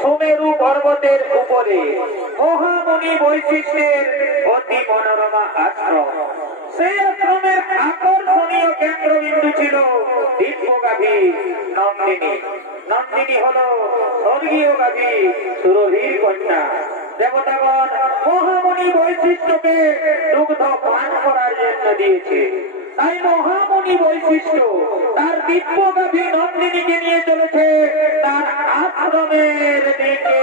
সুমেরু পর্বতের উপরে মহামুনি বৈশিষ্ট্যের অতি মনোরমা আশ্রম। সেই আশ্রমের আকর্ষণীয় কেন্দ্রবিন্দু ছিল দিব্যগাভী নন্দিনী। নন্দিনী হল স্বর্গীয় গাভী সুরভির কন্যা। দেবতাগণ মহামুনি বৈশিষ্ট্যকে দুগ্ধ পান করার জন্য দিয়েছে। তাই মহামুনি বৈশিষ্ট্য তার দিব্যগাভী নন্দিনীকে নিয়ে চলেছে তার আশ্রমের দিকে।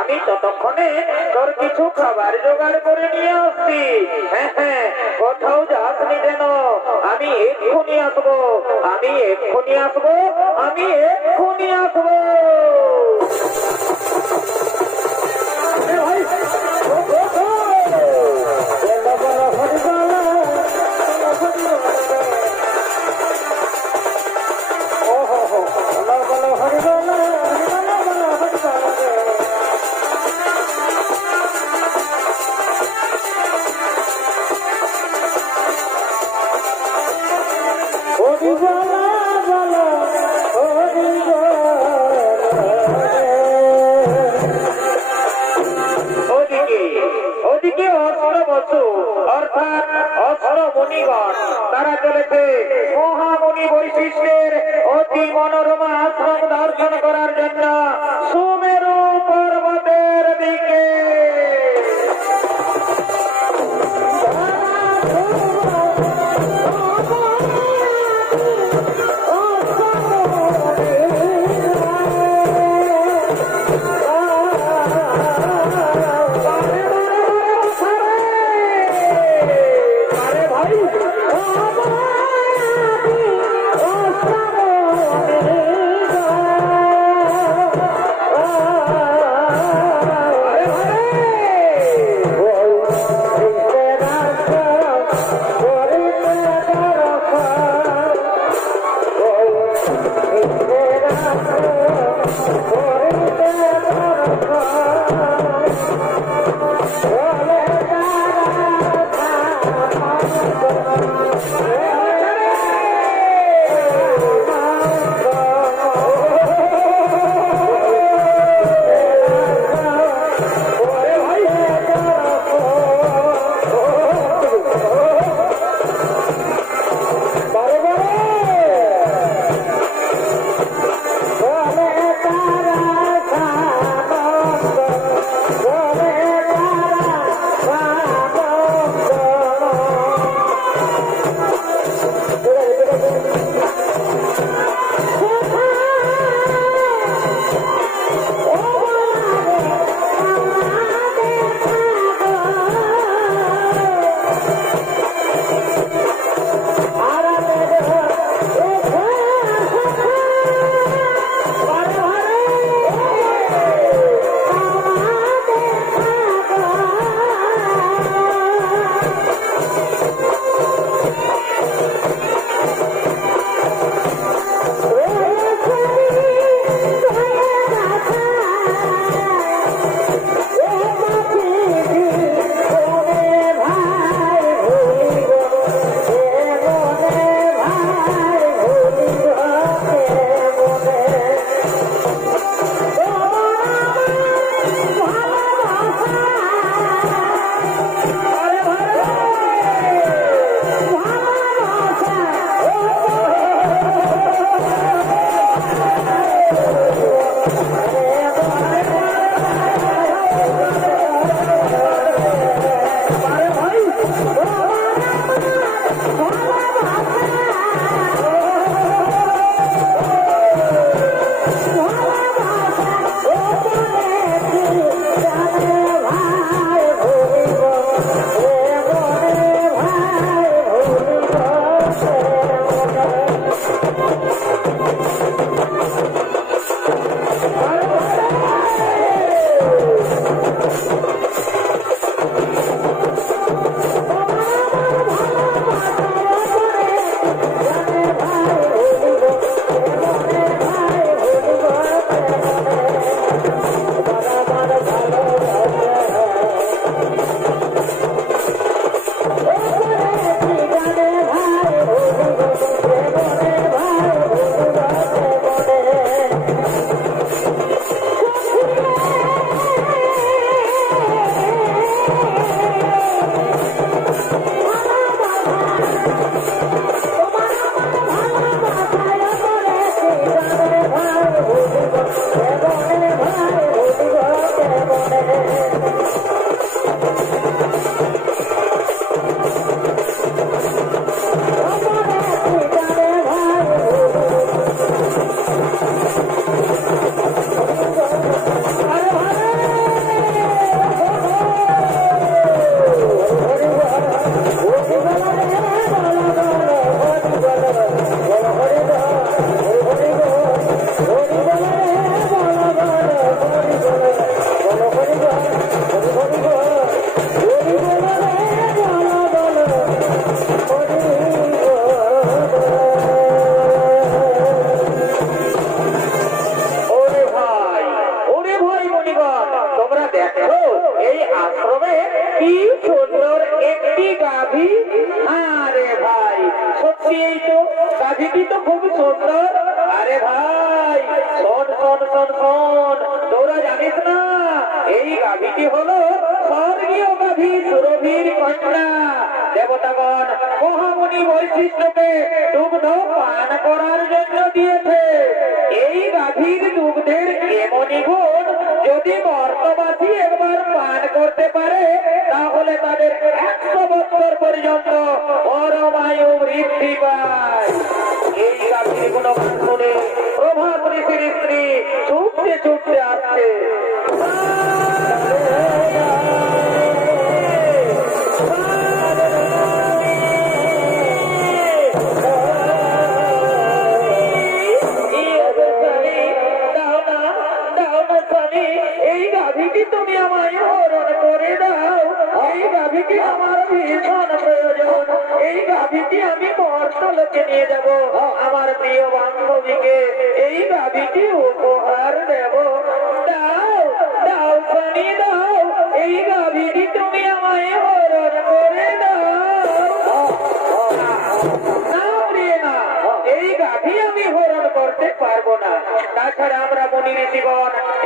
আমি ততক্ষণে তোর কিছু খাবার জোগাড় করে নিয়ে আসছি। হ্যাঁ হ্যাঁ, কোথাও যাসনি যেন। আমি এক্ষুনি আসবো, আমি এক্ষুনি আসবো, আমি এক্ষুনি আসবো। ওদিকে অস্ত্র অর্থাৎ অস্ত্র মুনিগণ তারা চলেছে মহামুনি বৈশিষ্ট্যের অতি মনোরমা আশ্রম দর্শন করার জন্য সুমেরু পর্বতের দিকে।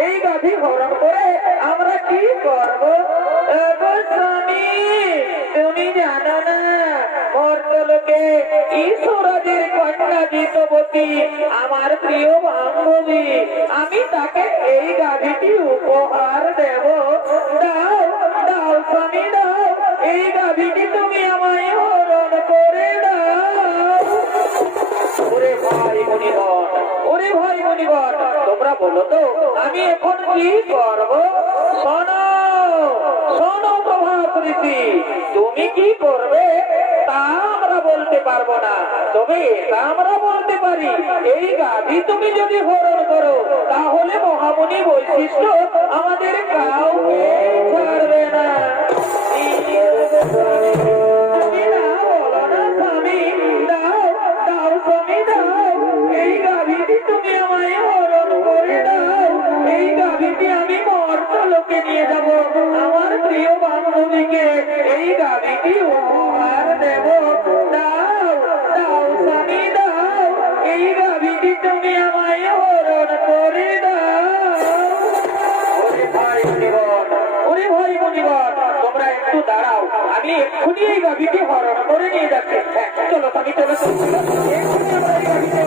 এই গাভী হরণ করে আমরা কি করবো? স্বামী, তুমি জানো না মর্তলোকে ঈশ্বরাজের কন্যা জিতবতী আমার প্রিয় বান্ধবী, আমি তাকে এই গাভীটি উপহার দেব। দাও দাও স্বামী দাও, এই গাভীটি তুমি আমায় হরণ করে দাও। ওরে ভাই মনিগণ, ওরে ভাই মনিগণ, তোমরা বলো তো আমি এখন কি করব? শোনো শোনো প্রভাত ঋষি, তুমি কি করবে তা আমরা বলতে পারবো না, তবে তা আমরা বলতে পারি এই গাভী তুমি যদি হরণ করো তাহলে মহামুনি বৈশিষ্ট্য আমাদের কাউকে ছাড়বে না। তুমি না বলো না স্বামী, দাও দাও স্বামী দাও, এই গাভীটি তুমি আমায় হরণ করে দাও। এই গাভীটি আমি মর্তলোকে নিয়ে যাব, আমার প্রিয় বান্ধবীকে এই গাভীটি উপহার দেব। দাও দাও স্বামী দাও, এই গাভীটি তুমি আমায় হরণ করে দাও। ওরে ভাই মনিগণ, ওরে ভাই মনিগণ, তোমরা একটু দাঁড়াও, আমি এক্ষুনি এই গাভীটি হরণ করে নিয়ে যাচ্ছি। চলো স্বামী চলো, এক্ষুনি আমরা এই গাভীটি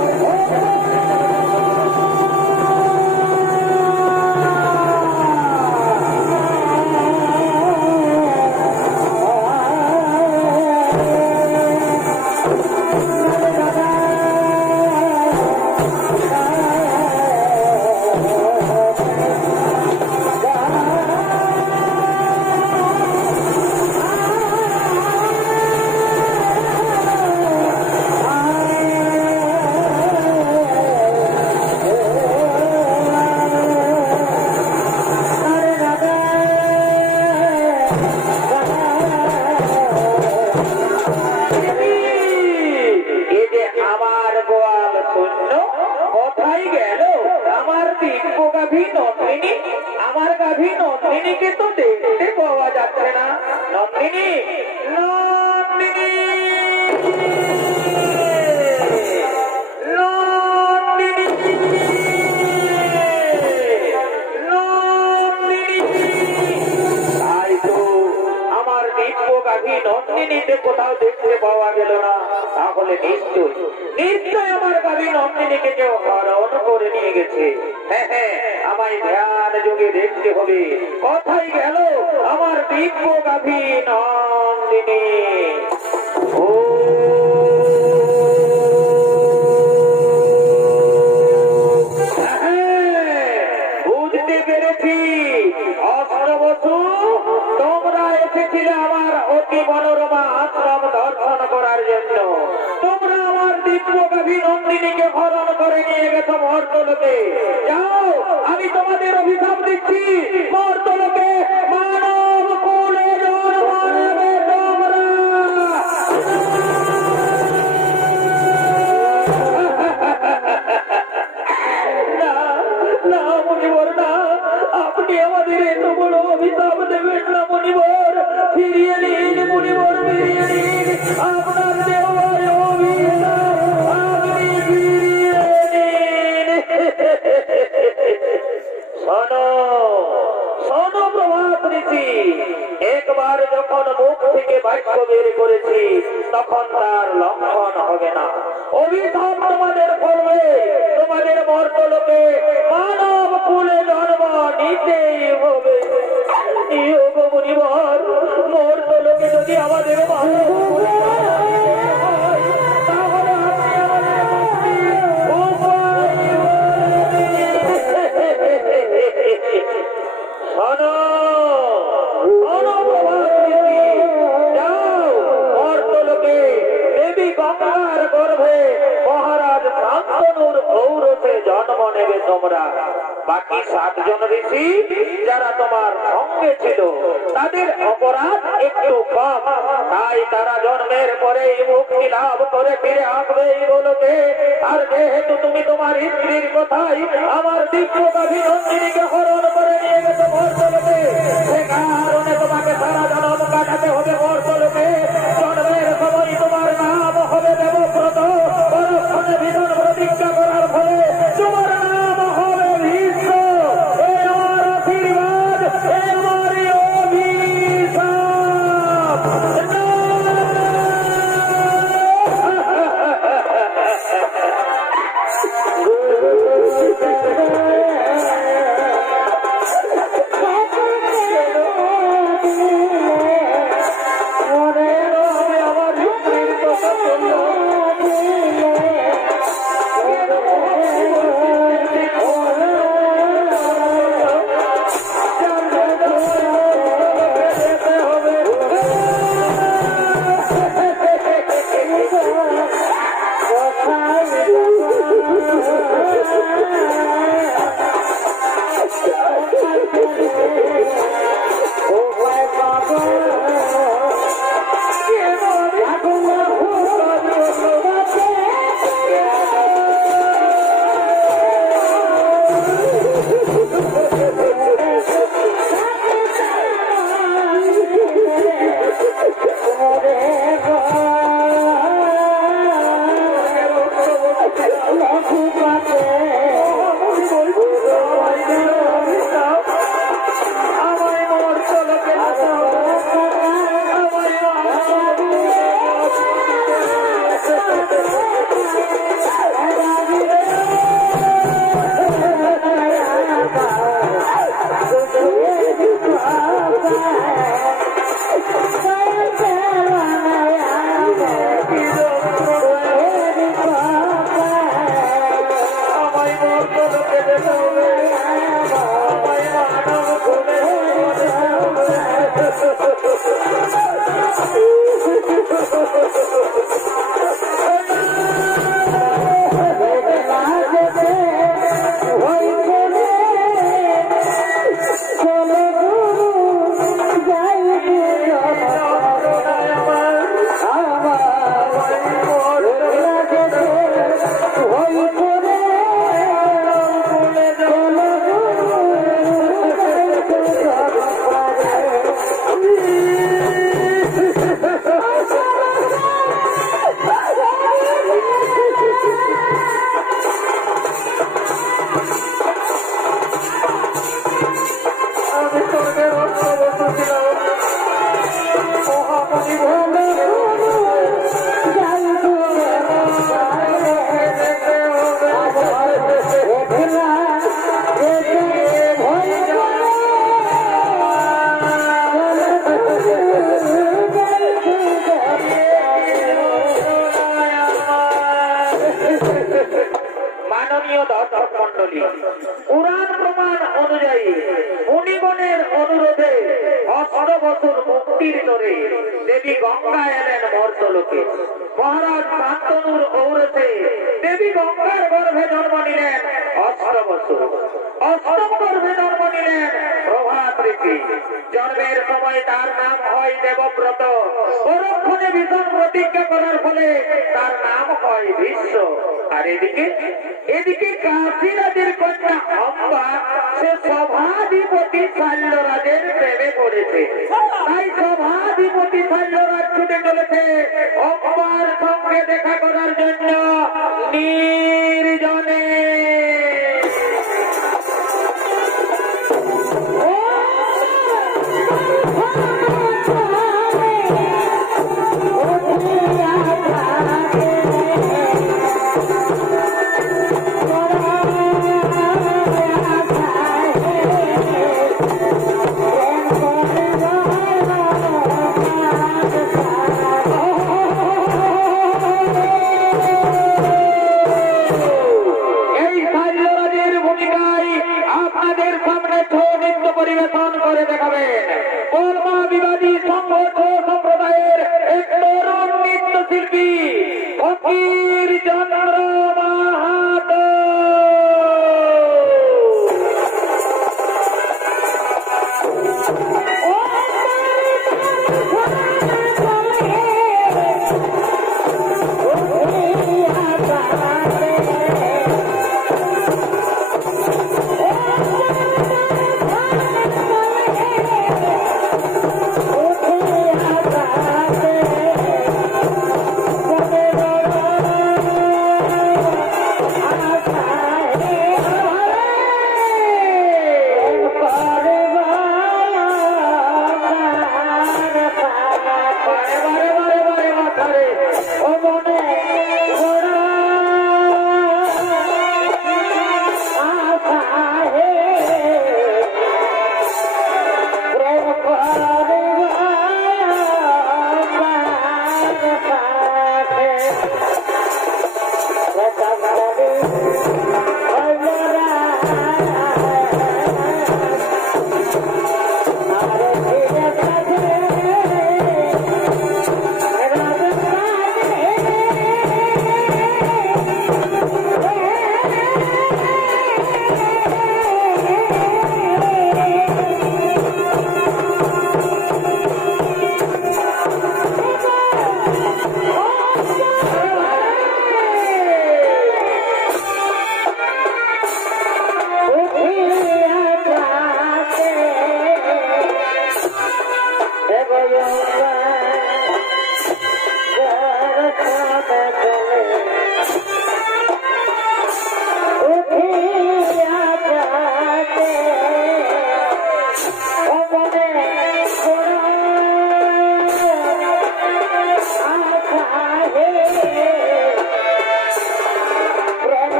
আমার গাভী নন্দিনীকে তো দেখতে পাওয়া যাচ্ছে না। নন্দিনী, নন্দিনী, তাই তো আমার দিব্য গাভী নন্দিনীতে কোথাও দেখতে পাওয়া গেল না। তাহলে নিশ্চয় নিশ্চয় আমার গাভী নন্দিনীকে কেউ হরণ করে নিয়ে গেছে। হ্যাঁ হ্যাঁ, আমায় ধ্যান যোগে দেখতে হবে কোথায় গেল আমার দিব্য গাভী নন্দিনী। ও বুঝতে পেরেছি, অষ্টবসু তোমরা এসেছিলে আমার অতি মনোরমা আশ্রম দর্শন করার জন্য। তোমরা আমার দিব্য গাভী নন্দিনীকে হরণ করে নিয়ে গেছো মর্তলোকে। যাও, আমি তোমাদের অভিশাপ দিচ্ছি, মর্তলোকে মানব কুলে জন্ম নেবে তোমরা। না না মুনিবর না, আপনি আমাদের এত বড় অভিশাপ দেবেন না মুনিবর। ফিরিয়ে নিন মুনিবর, ফিরিয়ে নিন আপনার দেওয়া অভিশাপ আপনি ফিরিয়ে নিন। শোনো শোনো প্রভাত ঋষি, একবার যখন মুখ থেকে বাক্য বের করেছি তখন তার লঙ্ঘন হবে না। অভিশাপ তোমাদের ফলবে, তোমাদের মর্তলোকে মানব কুলে জন্ম নিতেই হবে। মুনিবর, মর্তলোকে যদি আমাদের মানব তাহলে শোনো যাও, মর্তলোকে দেবী গঙ্গার গর্ভে মহারাজ শান্তনুর ঔরসে জন্ম নেবে তোমরা। বাকি 7 জন ঋষি যারা তোমার সঙ্গে ছিল তাদের অপরাধ একটু কম, তাই তারা জন্মের পরেই মুক্তি লাভ করে ফিরে আসবে এই গোলকে। আর যেহেতু তুমি তোমার স্ত্রীর কথাই আমার দিব্য গাভী নন্দিনীকে হরণ করে নিয়ে গেছো মর্তলোকে, সে কারণে তোমাকে সারা জন্ম কাটাতে হবে মর্তলোকে। জন্মের সময় তোমার নাম হবে দেবব্রত, পরক্ষণে ভীষণ প্রতিজ্ঞা করার ফলে তোমার নাম হবে ভীষ্ম। এই মাননীয় দর্শক মন্ডলী, পুরাণ প্রমাণ অনুযায়ী মুনিগণের অনুরোধে 8 বছর মুক্তির তরে দেবী গঙ্গা এলেন মর্তলোকে। মহারাজ শান্তনুর ঔরসে দেবী গঙ্গার গর্ভে জন্ম নিলেন 8 বছর। 8ম গর্ভে জন্ম নিলেন প্রভাত ঋষি। জন্মের সময় তার নাম হয় দেবব্রত। পরক্ষণে ভীষণ প্রতিজ্ঞা করার ফলে তার নাম হয় বিশ্ব। আর এদিকে কাশীরাজের কন্যা অম্বা সে সভাধিপতি শাল্যরাজের প্রেমে পড়েছে। তাই সভাধিপতি শাল্যরাজ ছুটে চলেছে অম্বার সঙ্গে দেখা করার জন্য নির্জনে। পরিবেশন করে দেখাবেন কলমা বিবাদী সংগঠন সম্প্রদায়ের এক তরুণ নৃত্যশিল্পী ফকির চন্দ্র মাহাতো।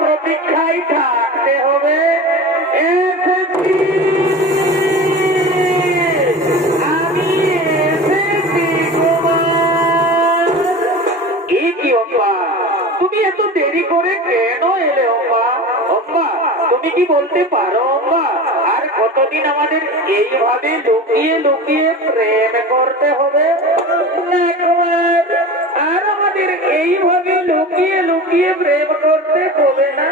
প্রতীক্ষায় থাকতে হবে। আমি এসেছি কুমার। কি অম্বা, তুমি এত দেরি করে কেন এলে অম্বা? অম্বা, তুমি কি বলতে পারো অম্বা আর কতদিন আমাদের এইভাবে লুকিয়ে লুকিয়ে প্রেম করতে হবে? না কুমার, আর আমাদের এইভাবে লুকিয়ে লুকিয়ে প্রেম করতে হবে না।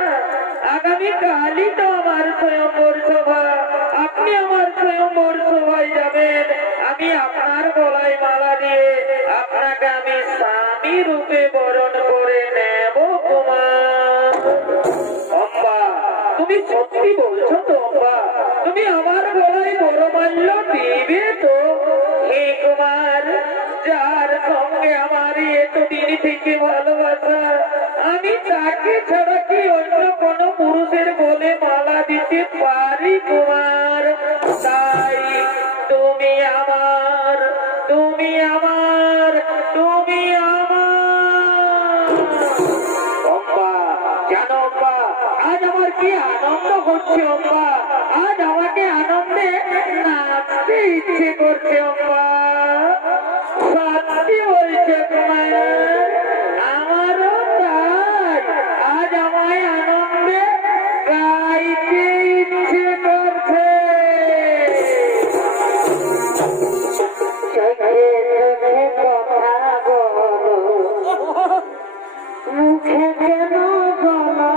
আগামী কালই তো আমার স্বয়ংবর সভা। আপনি আমার স্বয়ংবর সভায় যাবেন। আমি আপনার গলায় মালা দিয়ে আপনাকে আমি স্বামী রূপে বরণ করে নেব কুমার। অম্বা, তুমি সত্যি বলছো তো অম্বা? তুমি আমার গলায় বরমাল্য দিবে তো? হে কুমার, যার সঙ্গে আমার এতদিন থেকে ভালোবাসা, আমি তাকে ছাড়া কি অন্য কোন পুরুষের বলে মালা দিতে পারি কুমার? তাই তুমি আমার, তুমি আমার, তুমি আমার। অম্বা, জানো অম্বা, আজ আমার কি আনন্দ হচ্ছে অম্বা। আজ আমাকে আনন্দে নাচতে ইচ্ছে করছে অম্বা। সত্যি বলছে কুমার, আমারও তাই। আজ আমায় আনন্দে গাইতে ইচ্ছে করছে। চোখে চোখে কথা বলো, মুখে কেন বলো না,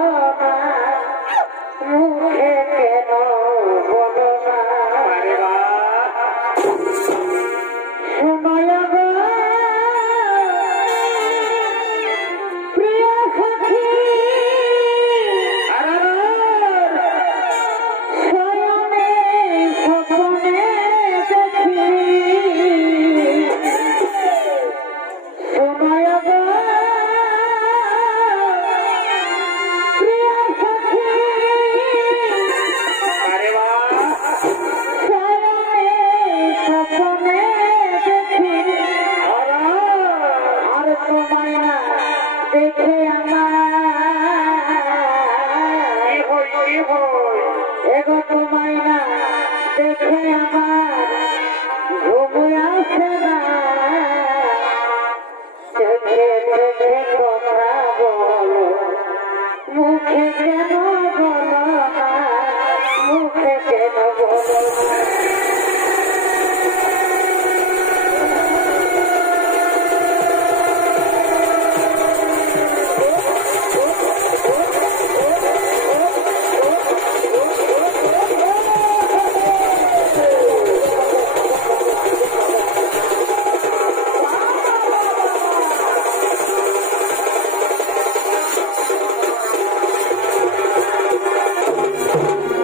মুখে কেন বলো না। সময় গো প্রিয় সখী, শয়নে স্বপ্নে দেখি। সময় গো প্রিয় সখী, শয়নে স্বপ্নে দেখি। আর তোমায় না দেখে আমার এগো, তোমায় না দেখে আমার ঘুম আসে না। চোখে চোখে কথা বলো, মুখে কেন বলো না, মুখে কেন বলো না।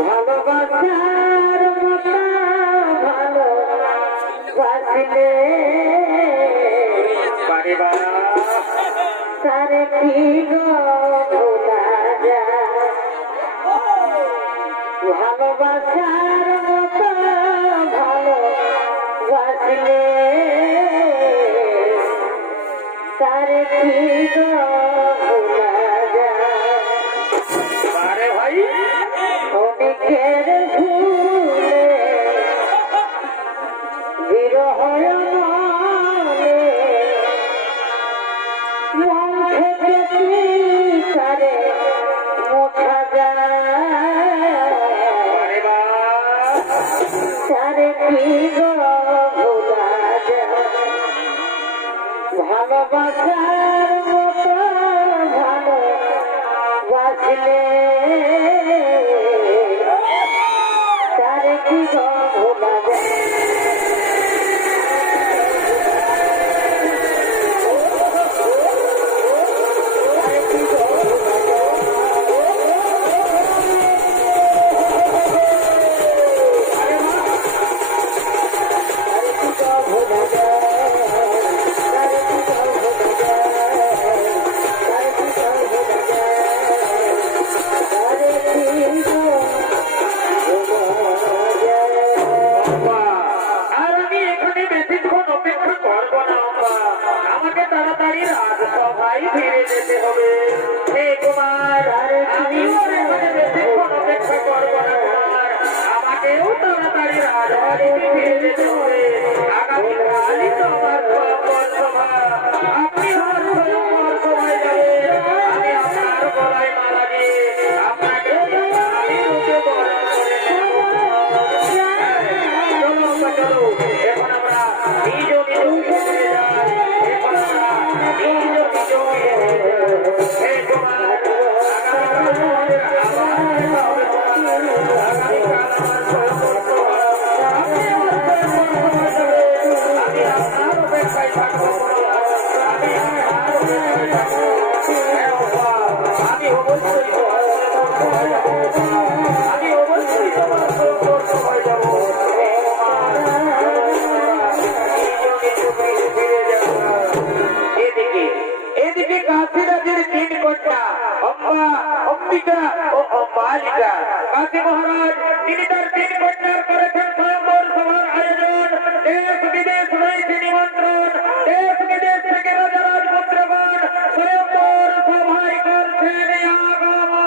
ভালোবাসার মতো ভালোবাসলে তার কি গো ভোলা যায়। ভালোবাসার মতো ভালোবাসলে তার কি গো ভোলা যায়। ভাই, অনেকের ভুলে বিরহ নলে মন থেকে তারে মোছা যায়। তারে কি গো ভোলা যায়। ভালোবাসার মতো ভালোবাসলে তারে কি গো ভোলা যায়। Hare বাড়িতে ফিরে যেতে হবে। আগামীকালই তো আমার স্বয়ম্বর সভা। আপনি আমার স্বয়ম্বর সভায় যাবেন। আমি আপনার গলায় মালা দিয়ে আপনাকে আমি রূপে বরণ করে নেব। চলো চলো, এখন আমরা নিজ নিজ ফিরে যাই। এখন আমরা নিজ নিজ হে তোমার আগামীকাল আমাদের আবার দেখা হবে। আগামীকাল আমার স্বয়ম্বর সভা। আপনি আমার স্বয়ম্বর সভায় যাবেন। আমি আপনার অপেক্ষায় থাকবো। আমি আপনার অপেক্ষায় থাকবো। আমি অবশ্যই তোমার স্বয়ম্বর সভায় যাবো। আমি অবশ্যই তোমার স্বয়ম্বর সভায় যাবো। এদিকে কাশীরাজের 3 কন্যা অম্বা, অম্বিকা ও অম্বালিকা। কাশী মহারাজ তিনি তার 3 কন্যার করেছেন স্বয়ম্বর সভার আয়োজন। দেশ বিদেশ রয়েছে নিমন্ত্রণ। দেশ বিদেশ থেকে রাজা রাজপুত্রগণ স্বয়ম্বর সভায় করছেন আগমন।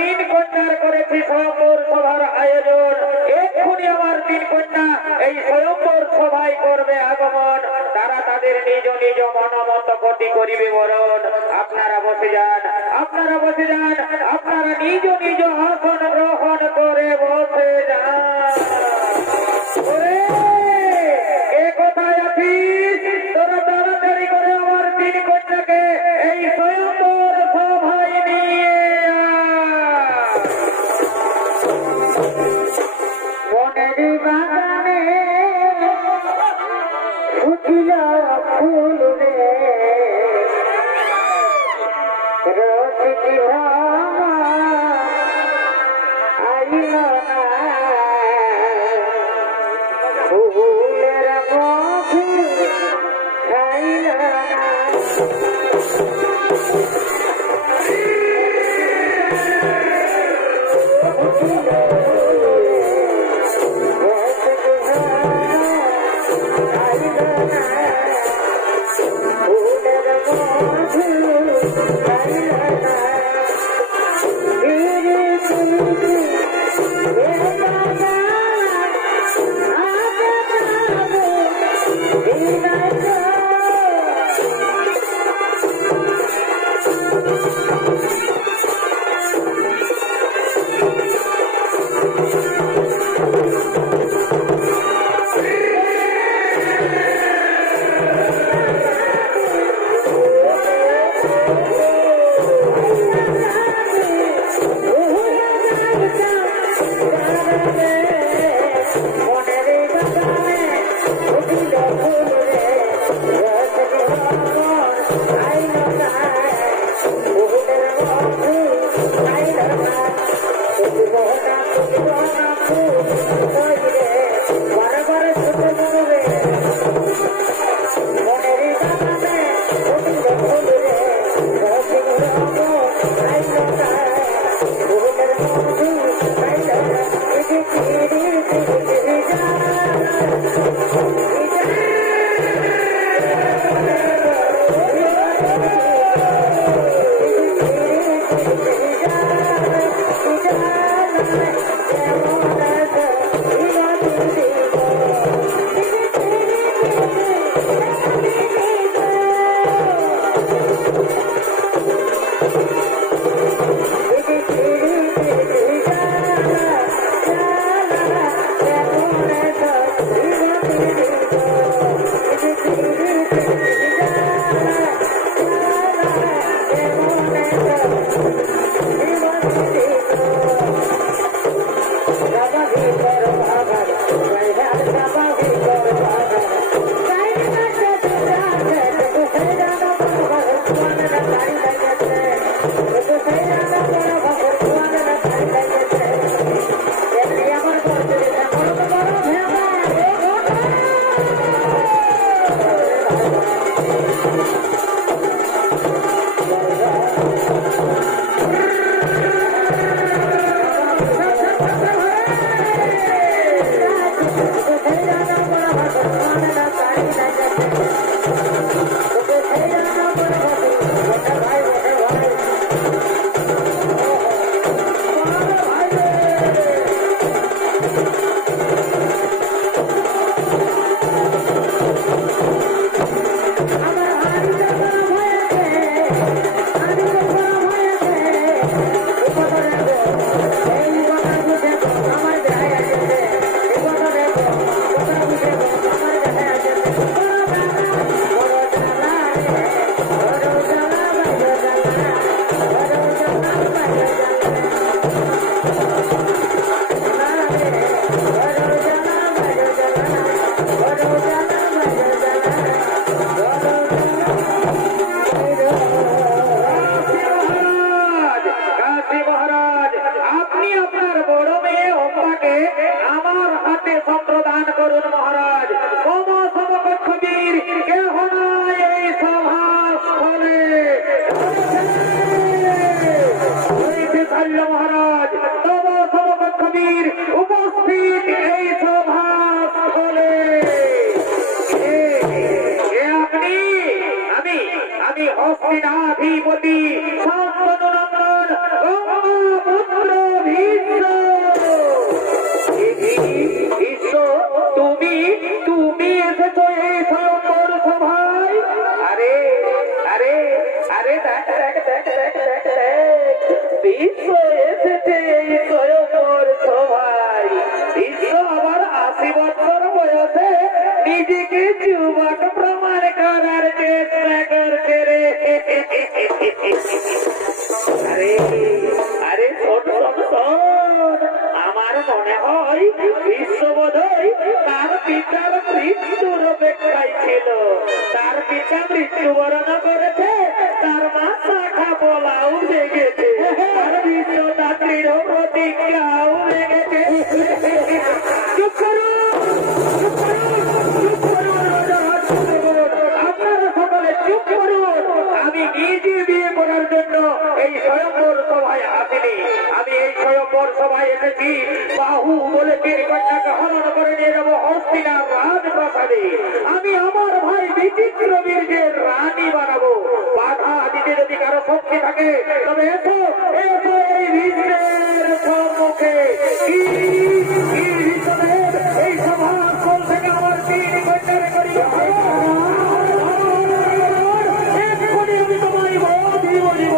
তিন কন্যার করেছি স্বয়ম্বর সভার আয়োজন। এক্ষুনি আমার তিন কন্যা এই স্বয়ম্বর সভায় করবে আগমন। তারা তাদের নিজ নিজ মনমত গতি করিবে বরণ। আপনারা বসে যান, আপনারা বসে যান, আপনারা নিজ নিজ আসন গ্রহণ করে বসে যান। কে কোথায় আছিস? তোরা তাড়াতাড়ি করে আমার তিন কন্যাকে এই স্বয়ম্বর সভায় নিয়ে বনের বাগানে ফুটিল ফুল রে রসিকি ভামা আইল না ফুলের মধু খাইল না हस्तिनाधिपति शान्तनु नन्दन ছিল, তার পিতা মৃত্যুবরণ করেছে, তার মা শাখা বলাও জেগেছে, তার বিশ্বদাত্রীর প্রতিজ্ঞাও লেগেছে। চুপ করুন, চুপ করুন, চুপ করুন, আপনারা সকলে চুপ করুন। আমি নিজে বিয়ে করার জন্য এই স্বয়ম্বর সভায় আসিনি। আমি এই স্বয়ম্বর সভায় এসেছি বাহু বলে বীর কন্যাকে হরণ করে নিয়ে যাবো হস্তিনার রাজপ্রাসাদে। আমি আমার ভাই বিচিত্র বীর্যের রানী বানাবো। বাধা দিতে যদি কারো শক্তি থাকে তবে এসো, এসো এই বিশ্বের সম্মুখে। এই সভার কোল থেকে আমার তিন কন্যারে করি এক্ষুনি আমি তোমায় দিব দিব।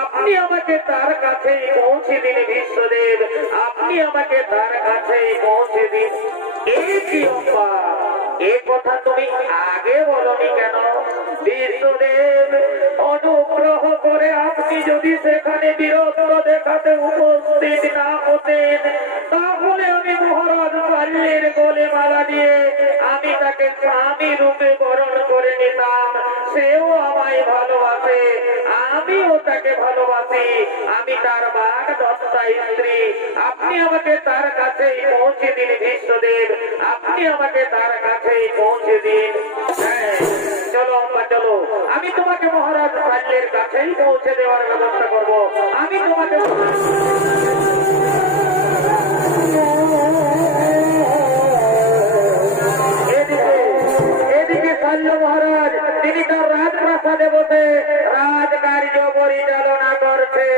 আপনি আমাকে তার কাছেই পৌঁছে দিন বিশ্বদেব, আপনি আমাকে তার কাছেই পৌঁছে দিন। কি অম্বা, এ কথা তুমি আগে বলনি কেন? বিশ্বদেব, অনুগ্রহ করে আপনি যদি সেখানে বীরত্ব দেখাতে উপস্থিত না হতেন তাহলে আমি মহারাজ পাল্লের গলে মালা দিয়ে আমি তাকে স্বামী রূপে বরণ করে নিতাম। সেও আমায় ভালোবাসে, আমিও তাকে ভালোবাসি, আমি তার বাঘ দত্তা স্ত্রী। আপনি আমাকে তার কাছেই পৌঁছে দিন বিশ্বদেব, আপনি আমাকে তার কাছেই পৌঁছে দিন। চলো অম্বা চলো, আমি তোমাকে মহারাজ পাল্লের কাছেই পৌঁছে দেওয়ার ব্যবস্থা করবো। আমি তোমাকে এদিকে শল্য মহারাজ, তিনি তার রাজপ্রাসাদে বসে রাজকার্য পরিচালনা করছে।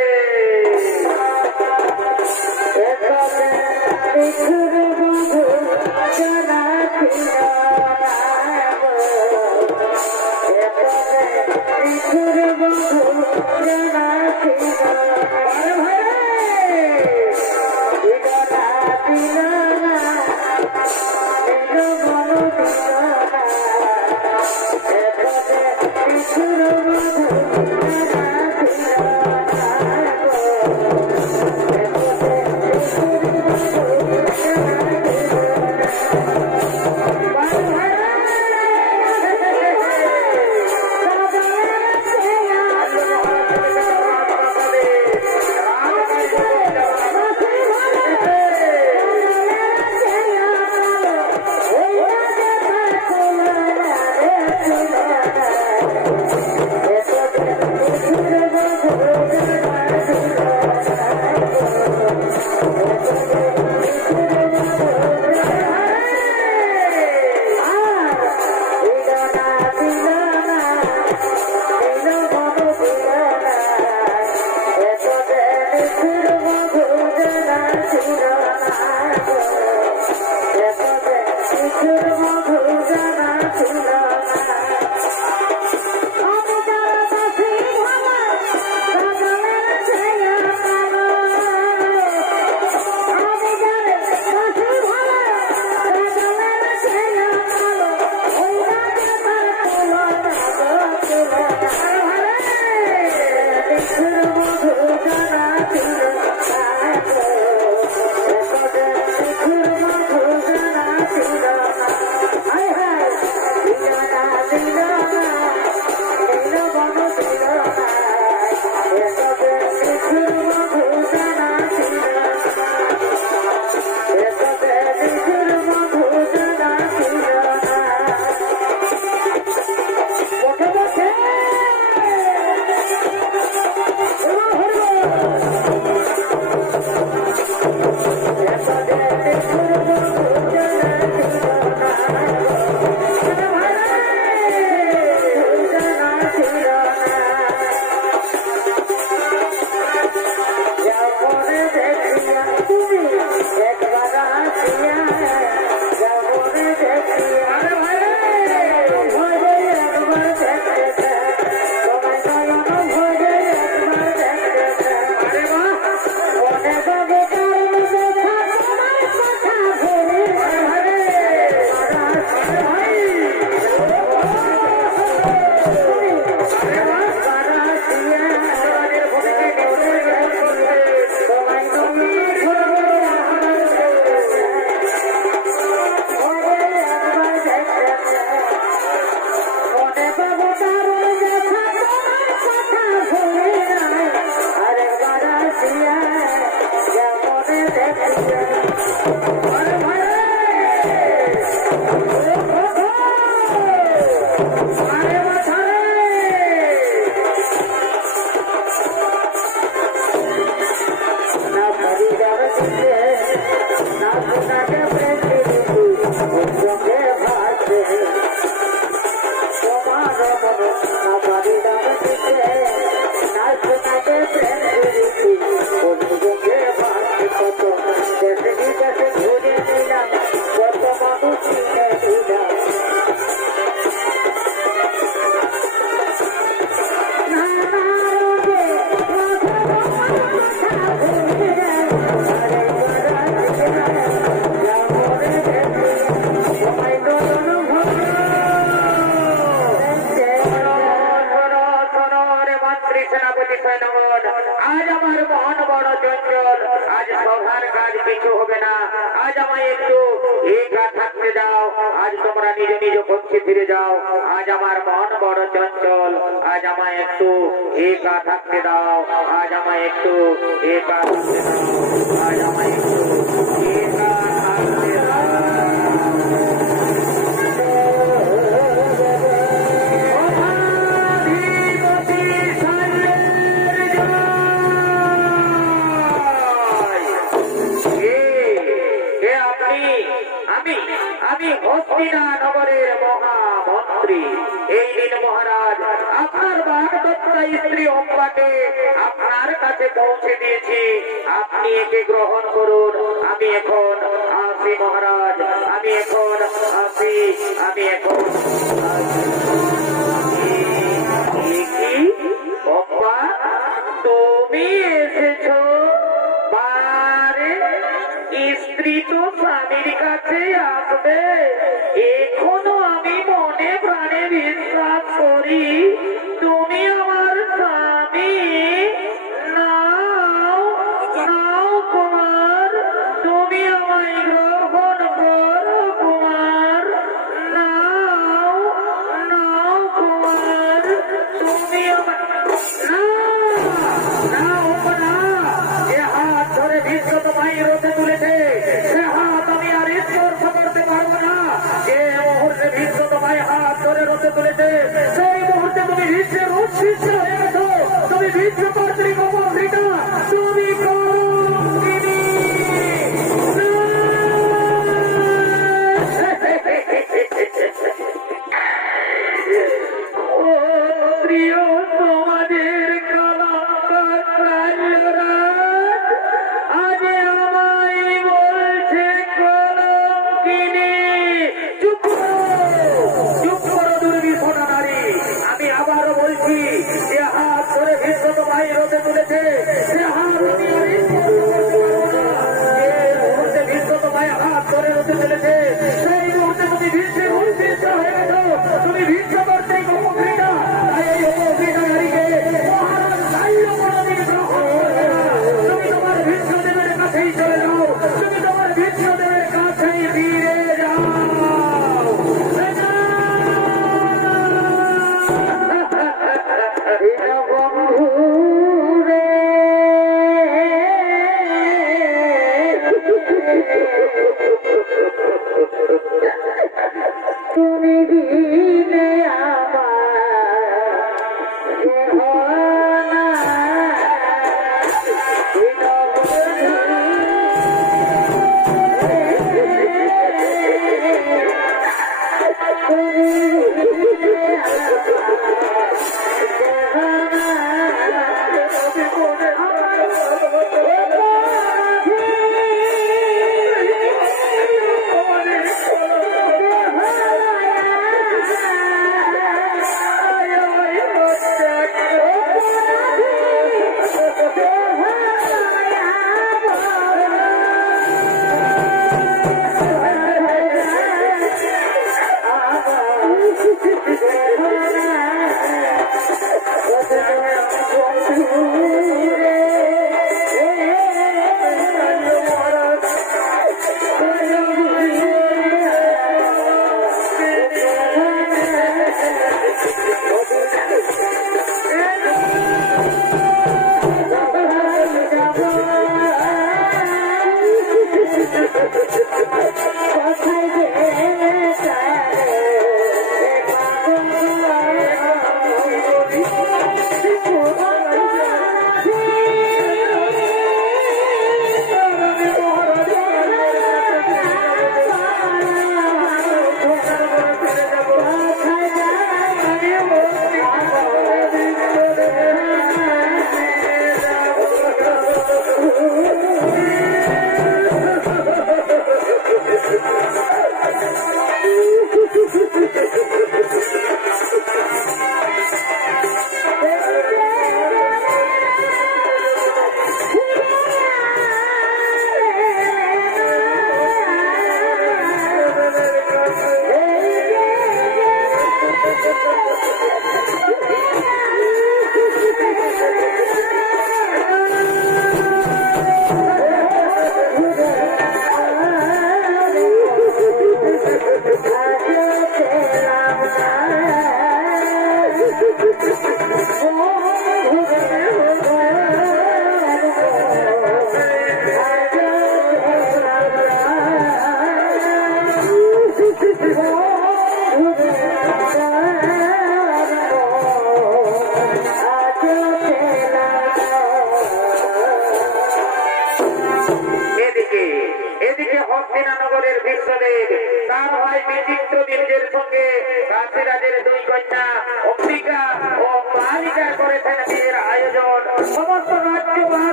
Oh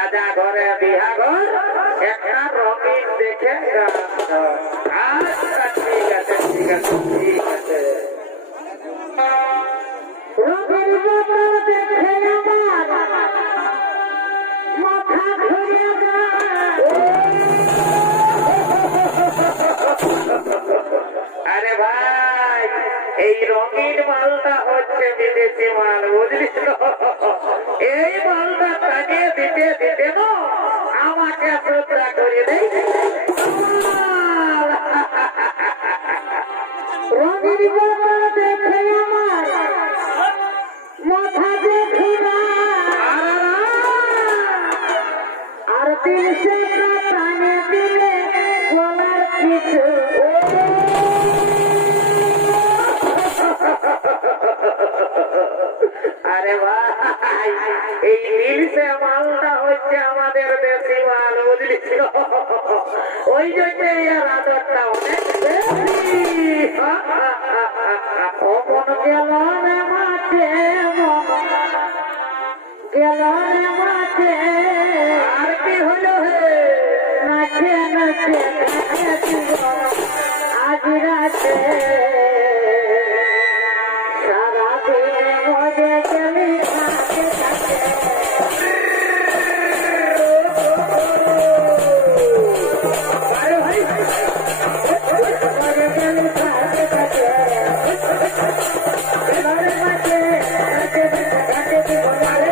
রাজা ঘরে বিহাঘর একটা রঙিন দেখে আচ্ছা ঠিক আছে ঠিক আছে ঠিক আছে রঙের বদল দেখে আমার মাথা ঘুরে আরে ভাই এই রঙিন মালটা হচ্ছে বিদেশি মাল বুঝলি তো এই মালটা টানিয়ে দিতে দিতে না আমাকে শ্রদ্ধা করে দেয় রঙের বদল দেখে আমার মাথা দেখি না আর দিল সে প্রাণে দিলে বলার কিছু আরে ভাই এই নীলসে মালটা হচ্ছে আমাদের দেশি মাল বুঝলি তো ওই জন্য এর আদরটা অনেক বেশি অমন গেল রে মাঠে গেল রে মাঠে আর কি হলো হে নাচে নাচে আজ রাতে সারাদিন মজে গেলি থাকে থাকে আরে ভাই মজে গেলি থাকে থাকে ঘরে মাঠে নাচে নাচে আরে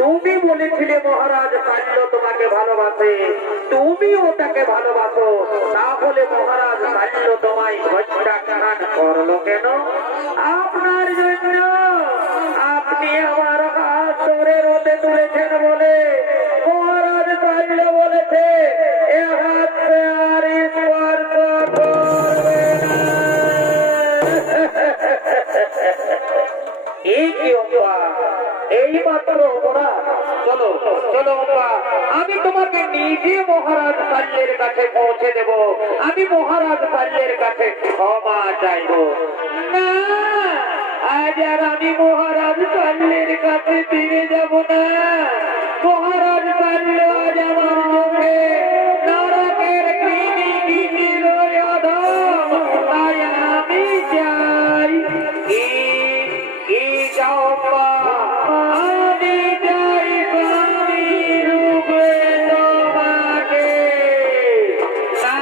তুমি বলেছিলে মহারাজ কাল্য তোমাকে ভালোবাসে, তুমিও তাকে ভালোবাসো, তাহলে মহারাজ কাল্য তোমায় প্রত্যাখ্যান করলো কেন? আপনার জন্য, আপনি আমার হাত ধরে রোদে তুলেছেন বলে মহারাজ কাল্য বলেছে এ হাত আর স্পর্শ করবে না। এই মাত্র চলো চলো, আমি তোমাকে নিজে মহারাজ কাল্যের কাছে পৌঁছে দেব, আমি মহারাজ কাল্যের কাছে ক্ষমা চাইব না। আজ আর আমি মহারাজ কাল্যের কাছে ফিরে যাব না। মহারাজ কাল্য আজ আমার মুখে নরকের কিনি কিনি রয়ধম, তাই আমি চাই কি যাও আমি যাই স্বামী রূপে তোমাকে। না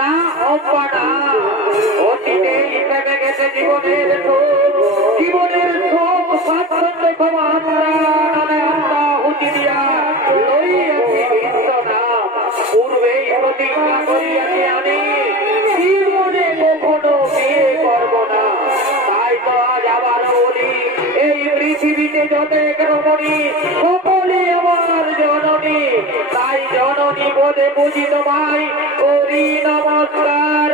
না অম্বা না, অতীতে হিসেবে গেছে জীবনের সব স্বাচ্ছন্দ্য ক্ষমা আমরা হুতি দিয়া লইয়াছি ভিন্ন না। পূর্বেই প্রতিজ্ঞা করিয়াছি আমি জীবনে কখনো বিয়ে করব না। তাই তো আজ আবার বলি, এই পৃথিবীতে যত রমণী সকলে আমার জননী, তাই জননী বোধে বুঝি তোমায় করি নমস্কার।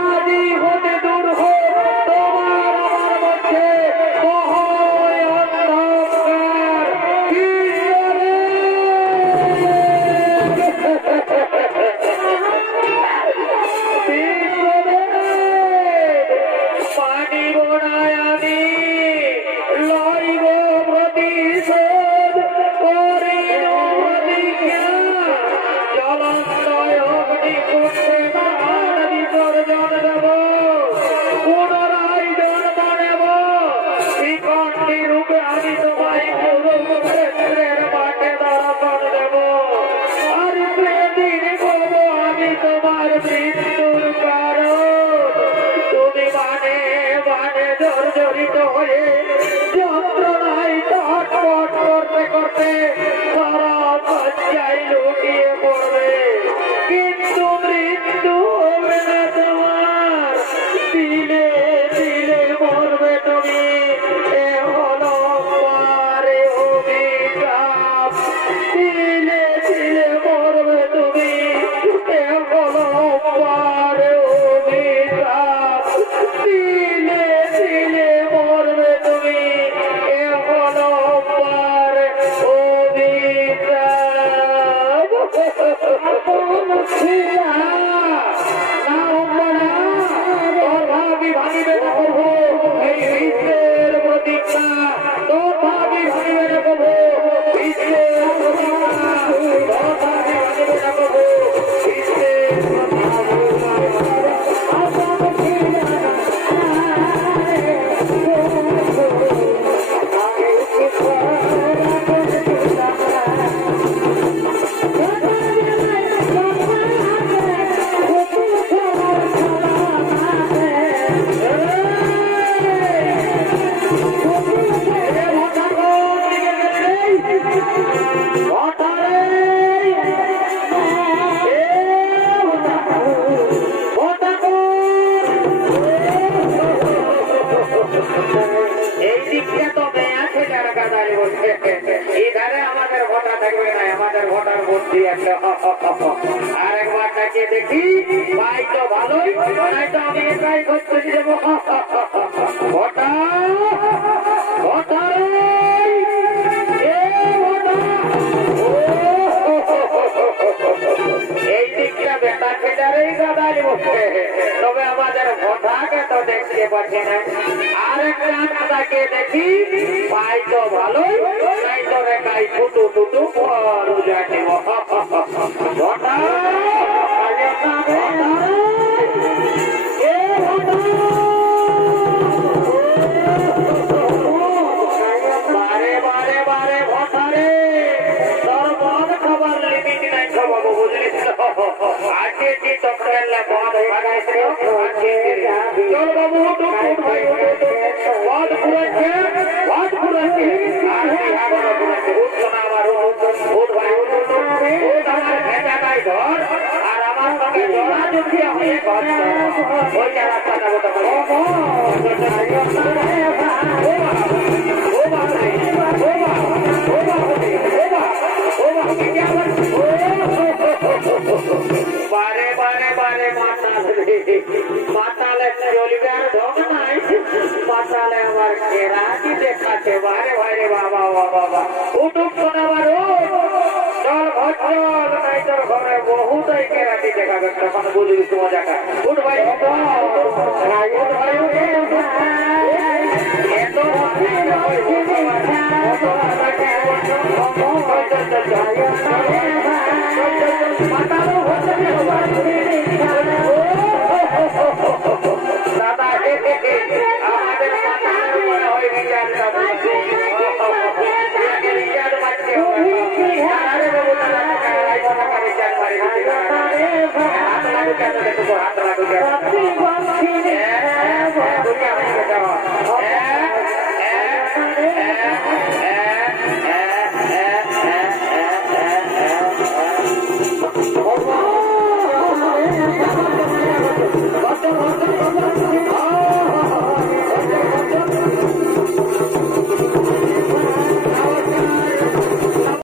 আজই হতে দূর হোক তোমার আমার মধ্যে মহায় অন্ধকার। মানিব না আমি, লড়িব প্রতিশোধ করিল প্রতিজ্ঞা। জ্বলন্ত অগ্নিকুণ্ডে প্রাণ বিসর্জন দেব, পুনরায় জন্ম নেব। শ্রীকণ্ঠী রূপে আমি তোমায় কুরুক্ষেত্রের মাঠে দর্শন দেব। আর সেদিন বলব আমি তোমার মৃত্যুর কারণ। তুমি মানে মানে জর্জরিত হয়ে যন্ত্রণায় ছটফট করতে করতে সারা শয্যায় লুটিয়ে পড়বে, কিন্তু মৃত্যু হবে না তোমার। দিলে দিলে মরবে তুমি, এ হলো পারে অভিশাপ। দিলে দিলে মরবে তুমি, এ হলো পারে অভিশাপ। দিলে দিলে মরবে তুমি, এ হলো পারে অভিশাপ। তোর ভাবি ভাঙিবে না প্রভু, এই বিশ্বের প্রতিজ্ঞা। তোর ভাবি ভাঙিবে না প্রভু, বিশ্বের প্রতিজ্ঞা। তোর ভাবি ভাঙিবে না প্রভু, বিশ্বের এই দিকটা তো মেয়ে আছে যারা গাদারি বলছে, এই ধারে আমাদের ভোটা থাকবে না, আমাদের ভোটার বুদ্ধি একটা। আর একবার তাকে দেখি, ভাই তো ভালোই, নাই তো আমি একাই করতেছি দেবো। ভোটা ভোটা এই দিকটা বেটা ছেলেরই গাদারি বলছে, তবে আমাদের ভোটাকে তো দেখতে পাচ্ছি না। আর একটা তাকে দেখি, ভাই তো ভালোই, নাই তো রেখাই টুটু টুটু পর জানি ভোটা। বারে বারে বারে ভোটারে তোর মন খবর লিমিট নাই খবর, বুঝলি তো? আজকে যে চক্রের মদ ভাগাইছিল, চল বাবু ভাই মদ পুরাচ্ছে ওই রাস্তা যাবো তখন বারে বারে বারে মাতালে চলিবার ঢং নাই মাতালে আমার কেরানি দেখাচ্ছে বারে বারে বাবা বাবা উঠুক শোনাবার চল ঘর চল নাই তোর ঘরে বহুতই কেরানি দেখাবে তখন বুঝবি তোমার জায়গা উঠ ভাই উঠ ভাই এত